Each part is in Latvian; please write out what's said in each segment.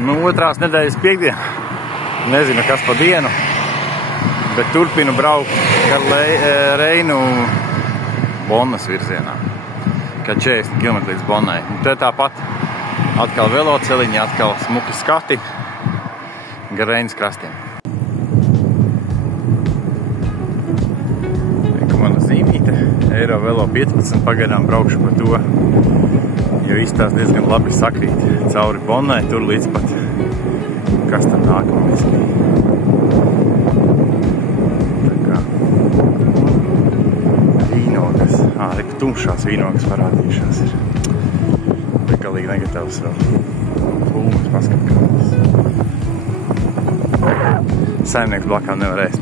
Nu, otrās nedēļas piekdiena. Nezinu, kas pa dienu, bet turpinu braukt gar Reinu Bonnas virzienā. Kā 40 km līdz Bonnai. Un te tāpat atkal veloceliņi, atkal smuki skati gar Reinas krastiem. Mana zīmīte, Eiro Velo 15, pagaidām braukšu pa to, jo izstās diezgan labi sakrīt cauri Bonnai, tur līdz pat, kas tam nākamais. Tā kā vīnogas, reku tumšās vīnogas parādījušās ir. Bet galīgi negatavs vēl plūmas paskat kādas. Saimnieks blakām nevar ēst.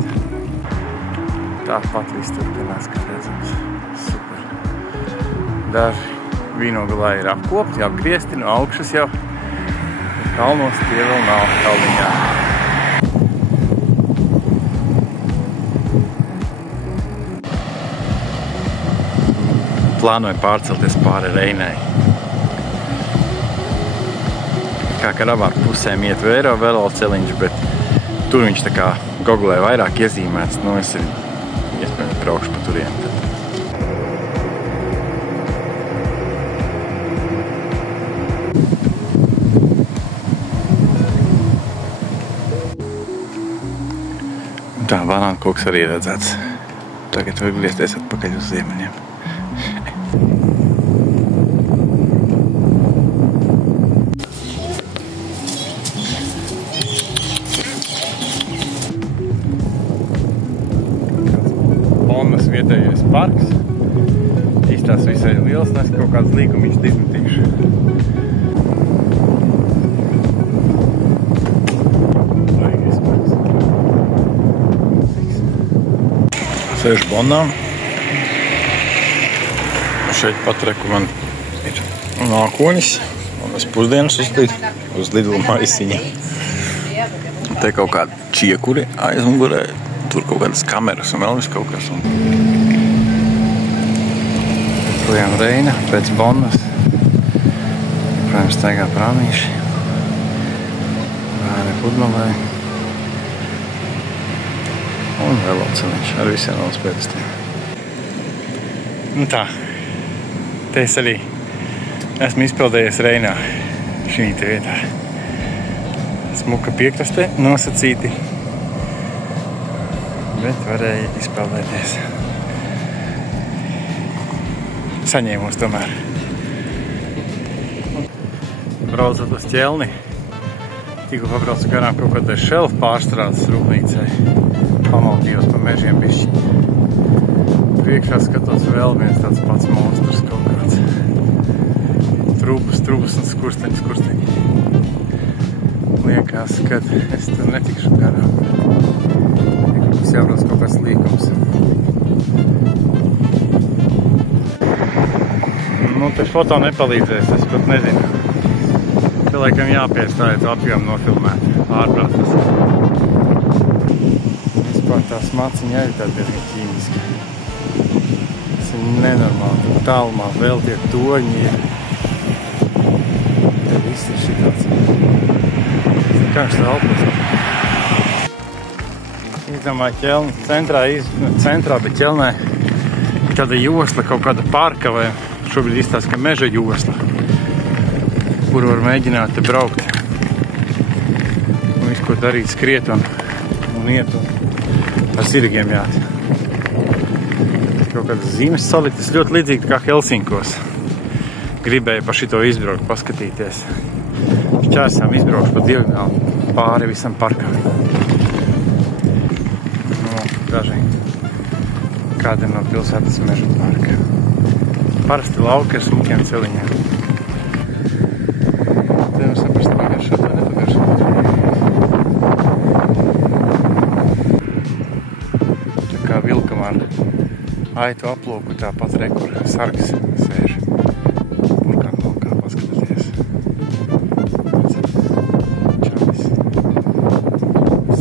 Tāpat viss turpinās, kā redzams. Super. Daži vīnogalā ir apkopti, apgriezti, no augšas jau. Kalnos tie vēl nav kalniņā. Plānoju pārcelties pāri Reinai. Kā ar abām pusēm iet Eiro Velo celiņš, bet tur viņš tā kā Googlē vairāk iezīmēts. Nu, es arī iespējams braukšu pa turien. Tā, banāna koks arī redzēts. Tagad vajag griezties atpakaļ uz ziemeļiem. Bonnas vietējais parks. Īstās visai liels, nes kaut kāds līkumiņš izmetīšu. Sēžu Bonnā. Šeit pat reku man ir nākonis. Un es pusdienas uz Lidlu maisiņa. Te kaut kādi čiekuri aizmugurē. Tur kaut kādas kameras un vēl viss kaut kas. Projām Reina pēc Bonnas. Projām staigā prāmīši. Vēri Pudmalē. Un veloceliņš ar visiem velospēdistiem. Nu tā, te es arī esmu izpildējies Reinā šī te vietā. Smuka piekrastē nosacīti, bet varēja izpeldēties. Saņēmos tomēr. Braucot uz ķelni, tikko pabraucu garām kaut kādai šelfu pārstrādes rūpnīcai. Pamaldījos pa mežiem bišķiņi. Priekšā skatos vēl viens tāds pats monstrs kaut kāds. Trubus un skursteņi. Liekas, kad es tur netikšu garām. Mums jābrauc kaut kāds līkums. Nu, te foto nepalīdzēs, es pat nezinu. Te laikam jāpiestāja to apjomu nofilmēt. Ārprātas. Tās maciņa arī tā diezgan ķīmiska. Tas ir nenormāli. Tur tālumā vēl tie toņi ir. Te viss ir šitāds. Kā viņš tā alpus? Izdomāju ķelni centrā, bet ķelnē ir tāda josla, kaut kāda parka vai šobrīd izstās, ka meža josla, kur var mēģināt te braukt. Un visu, ko darīt, skriet un iet un ar sirgiem jāt. Kaut kādas zīmes saliktas ļoti līdzīgi kā Helsinkos. Gribēju pa šito izbraukt, paskatīties. Šķērsām izbraukšu pa diagonāli pāri visam parkam. Nu, daži kādi no pilsētas meža parka. Parasti lauki ar smukiem celiņiem. Te jau saprast, pagaršot vai nepagaršot. Vilkam ar aitu aploku, tāpat rekur sargs sēž. Burkām laukā paskatāties. Čalis.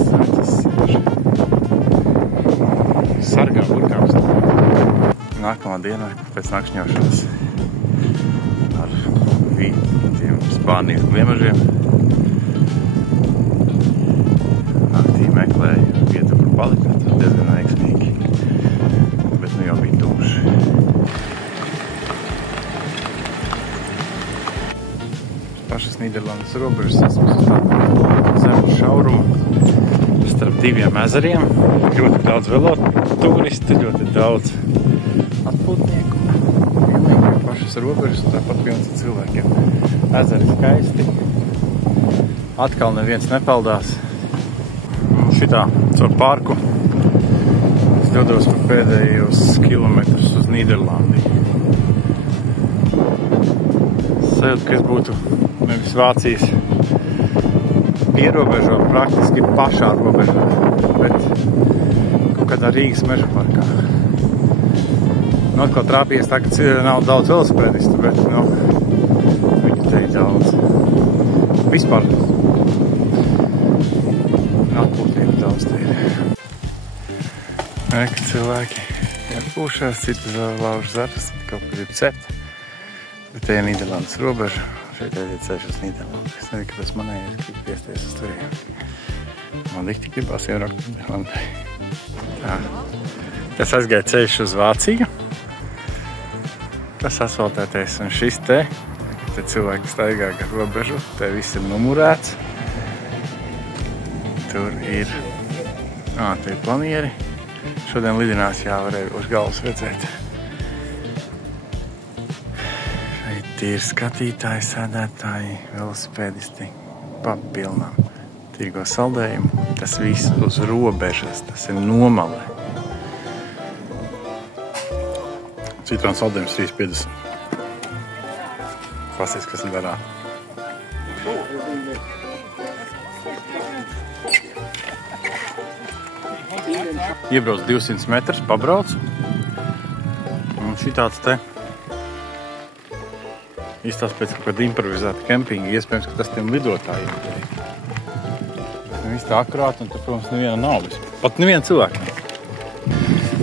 Saķis sēž. Sargā burkām stāv. Nākamā dienā pēc nakšņošanas ar tiem Spānijas gliemežiem meklēju vietu, kur palikt, tas diezgan veiksmīgi. Bet nu jau bija tumši. Pašas Nīderlandes robežas esmu uz tādu zemu šaurumu starp diviem ezeriem. Ļoti daudz velotūristu, ļoti daudz atpūtnieku. Pilnīgi pašas robežas, tāpat viens ar cilvēkiem. Ezeri skaisti. Atkal neviens nepaldās. Šitā caur parku es dodos pa pēdējos kilometrus uz Nīderlandi. Sajūt, ka es būtu nevis Vācijas pierobežo, praktiski pašā robežā, bet kaut kādā Rīgas meža parkā. Nu, atkal trāpījies tā, ka nav daudz velosipēdistu, bet, viņi te ir daudz. Vispār atpūtību daudz te ir. Ka cilvēki ir pūšās, citi lauž zaras, kaut kur ir cept. Bet te ir Nīderlandes robeža. Šeit aiziet ceļš uz Nīderlandi. Es nezinu, kāpēc manējais grib piesties uz turieni. Man dikti gribās ieraukt Nīderlandai. Tā. Tas aizgāja ceļš uz Vāciju. Tas asfaltētais un šis te cilvēki staigā gar robežu. Te viss ir numurēts. Tur ir, te ir planieri. Šodien lidinās, varēja uz galvas redzēt. Šeit ir skatītāji, sēdētāji, velosipēdisti, papilnām. Tirgo saldējumu. Tas viss uz robežas, tas ir nomalē. Citronu saldējums 3,50. Pasties, kas ir darā. Iebrauc 200 metrus, pabrauc. Un šitāds te izstās pēc kaut kāda improvizēta kempinga. Iespējams, ka tas tiem lidotājiem teikt. Viss tā akurāti, un tur, protams, neviena nav. Pat neviena cilvēka.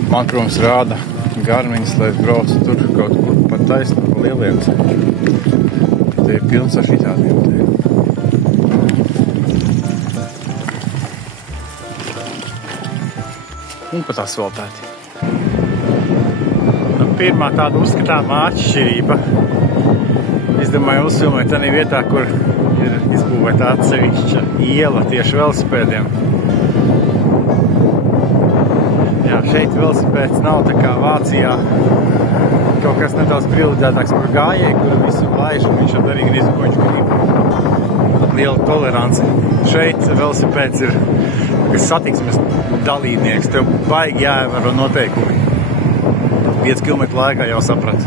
Man, protams, rāda Garmiņas, lai es braucu tur kaut kur pa taisnu, pa lieliem ceļiem. Te ir pilns ar šitādiem te. Un pat asfaltēti. Pirmā tāda uzskatāmā atšķirība. Es domāju, uzfilmēt tādā vietā, kur ir izbūvēta atsevišķa iela tieši velosipēdiem. Jā, šeit velosipēds nav tā kā Vācijā. Kaut kas nedaudz privileģētāks par gājēju, kuru visu laiž, un viņš var darīt gribu, ko viņš grib. Tad liela tolerance. Šeit velosipēds ir satiksmes dalībnieks, tev baigi jāievēro noteikumi. 5 km laikā jau sapratu.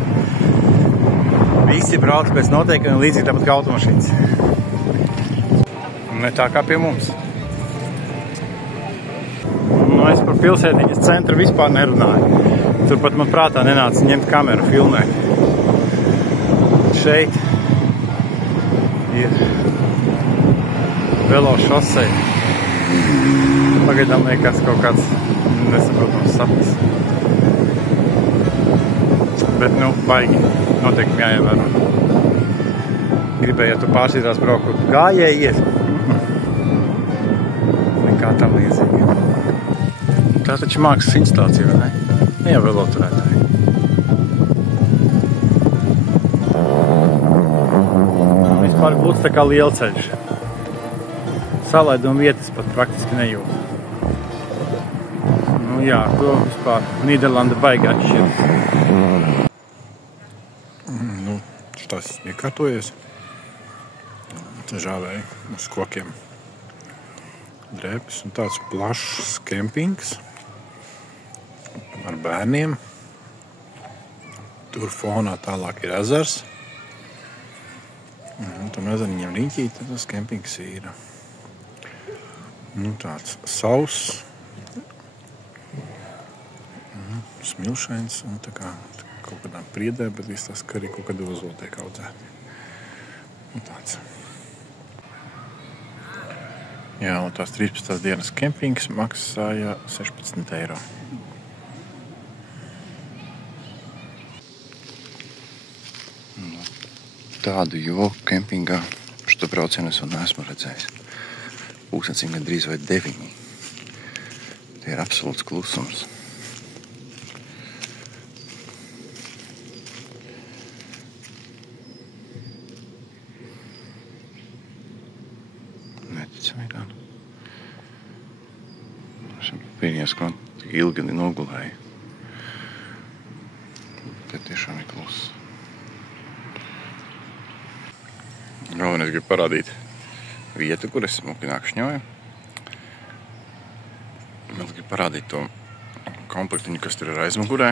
Visi brauc pēc noteikumiem līdzīgi tāpat kā automašīnas. Ne tā kā pie mums. Es par pilsētiņas centru vispār nerunāju. Turpat man prātā nenāca ņemt kameru, filmēt. Šeit ir velo šoseja. Pagaidām liekas kaut kāds nesaprotams sapnis. Bet, baigi noteikti jāievēro. Gribēju, ja tu pārsītās braukt gājēji iet. Nekā tam līdzīgi. Tā taču mākslas instalācija, vai ne? Ne jau veloturētāji. Vispār būtu tā kā lielceļš. Salaiduma vietas pat praktiski nejūt. Jā, to vispār Nīderlanda baigi atšķiras. Tas iekārtojies. Žāvēja uz kokiem drēbes un tāds plašs kempings ar bērniem. Tur fonā tālāk ir ezers. Tam ezeriņam riņķīt, tas kempings ir tāds sauss, smilšains un tā kā kaut kādām priedē, bet viss tas, ka arī kaut kāda ozola tiek audzēti. Tāds. Jā, un tās 13. dienas kempings maksāja 16 eiro. Tādu joku kempingā šo braucienu es vēl neesmu redzējis. Būs acīm gandrīz vai 9. Te ir absolūts klusums. Neticami gan. Šim pīnies, ko tik ilgi nogulēja. Te tiešām ir kluss. Galvenais gribu parādīt vietu, kur es smuki nakšņoju. Vēl gribu parādīt to komplektiņu, kas tur ir aizmugurē.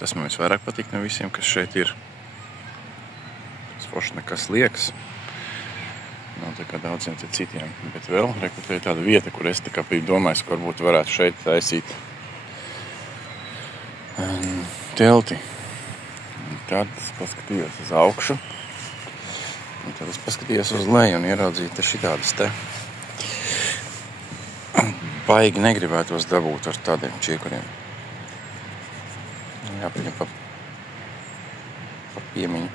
Tas man visvairāk patīk no visiem, kas šeit ir. Tas forši nekas liekas. Nav tā kā daudziem te citiem. Bet vēl rekrutēju tādu vietu, kur es tā kā biju domājis, ka varbūt varētu šeit taisīt telti. Un tad es paskatījos uz augšu. Un tad es paskatījos uz leju un ieraudzīju te šitādas te. Baigi negribētos dabūt ar tādiem čiekuriem. Jāpaņem pa piemiņu.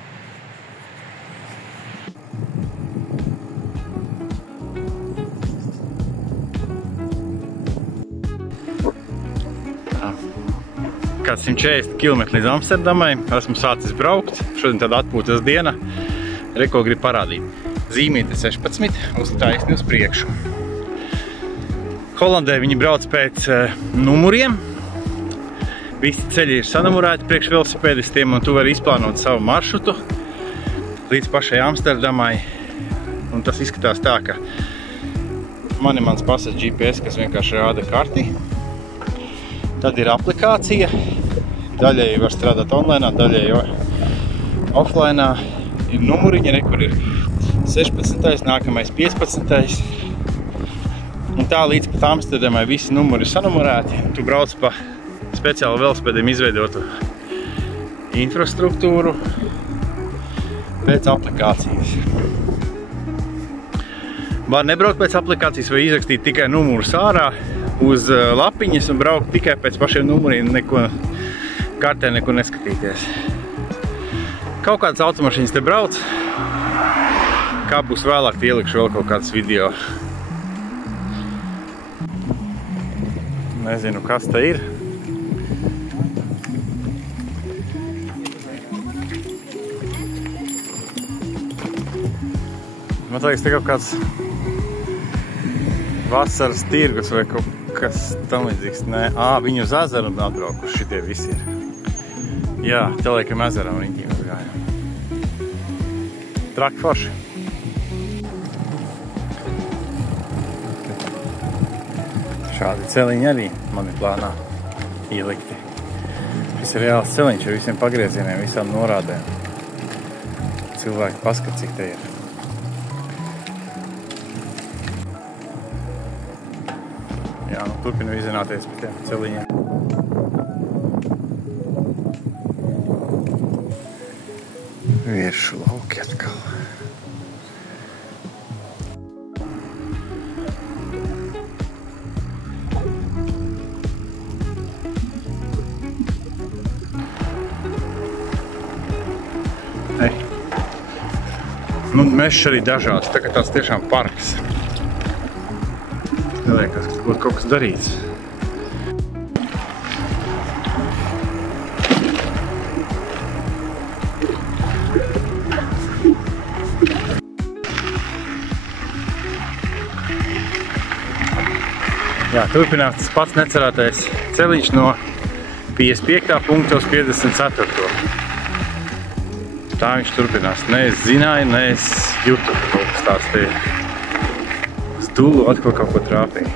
Kāds 140 km līdz Amsterdamai. Esmu sācis braukt. Šodien tāda atpūtas diena. Ko gribu parādīt. Zīmīte 16 uz taisni uz priekšu. Holandē viņi brauc pēc numuriem. Visi ceļi ir sanumurēti priekš velosipēdistiem, un tu vari izplānot savu maršrutu līdz pašai Amsterdamai. Un tas izskatās tā, ka man ir mans pasas GPS, kas vienkārši rāda karti. Tad ir aplikācija. Daļēji var strādāt online, daļēji offline. Ir numuriņi, kur ir 16. nākamais 15. Un tā līdz pat Amsterdamai visi numuri ir sanumurēti. Tu brauc pa speciāli velosipēdiem izveidotu infrastruktūru pēc aplikācijas. Var nebraukt pēc aplikācijas vai izrakstīt tikai numurus ārā uz lapiņas un braukt tikai pēc pašiem numuriem, kartē neko neskatīties. Kaut kādas automašīnas te brauc. Kā būs vēlāk, ielikšu vēl kaut kādas video. Nezinu, kas te ir. Man liekas, te kaut kāds vasaras tirgus vai kaut kas tam līdzīgs. Nē, viņu uz ezeru atbraukuši šitie visi ir. Jā, te laikam ezeram riņķiem uzgājām. Traki forši. Šādi celiņi arī man ir plānā ielikti. Šis ir reāls celiņš ar visiem pagriezieniem, visām norādēm. Cilvēki paskat, cik te ir. Jā, turpinu izzināties pie tiem celiņiem. Viršu lauki atkal. Mežs arī dažāds, tā kā tāds tiešām parks. Neliekas, ka būtu kaut kas darīts. Jā, turpinās tas pats necerētais celiņš no 55. punkta uz 54. Tā viņš turpinās. Ne es zināju, ne es jūtu kaut kas tās te stulu atkal kaut ko trāpīja.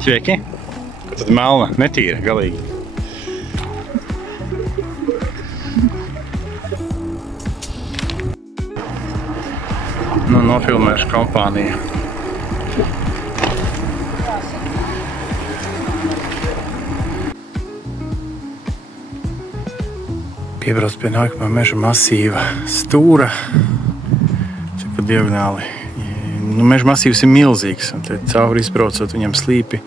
Sveiki! Tad melna netīra galīgi. Nu, nofilmēšu kompāniju. Piebrauc pie nākamā meža masīva stūra. Cik pa diagonāli. Nu, meža masīvs ir milzīgs, un te cauri izbraucot viņam slīpi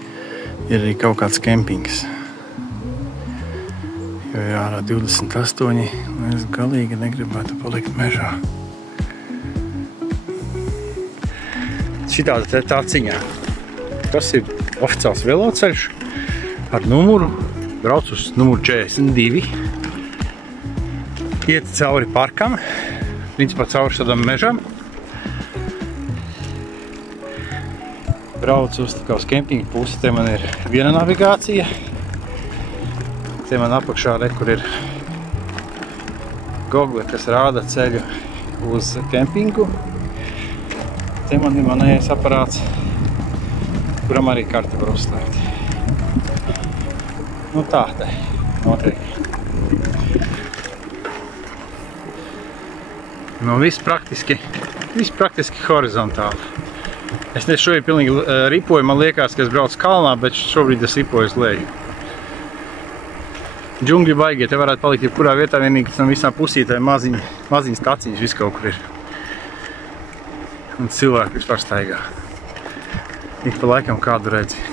ir arī kaut kāds kempings. Jo ir ārā 28, un es galīgi negribētu palikt mežā. šitāda te taciņā. Tas ir oficiāls veloceļš ar numuru. Brauc uz numuru 42. Iet cauri parkam, principā cauri tādam mežam. Brauc uz kempinga pusi, te man ir viena navigācija. Te man apakšā kur ir Google, kas rāda ceļu uz kempingu. Te man ir manējais aparāts, kuram arī karta var uzslēgt. Nu tā te notiek. Nu viss praktiski horizontāli. Es šobrīd pilnīgi ripoju, man liekas, ka es braucu kalnā, bet šobrīd es ripoju uz leju. Džungļi baigie, te varētu palikt jebkurā vietā, vienīgi tam visām pusītēm maziņas taciņas viss kaut kur ir. Un cilvēki vispār staigā. Ik pa laikam kādu redzi.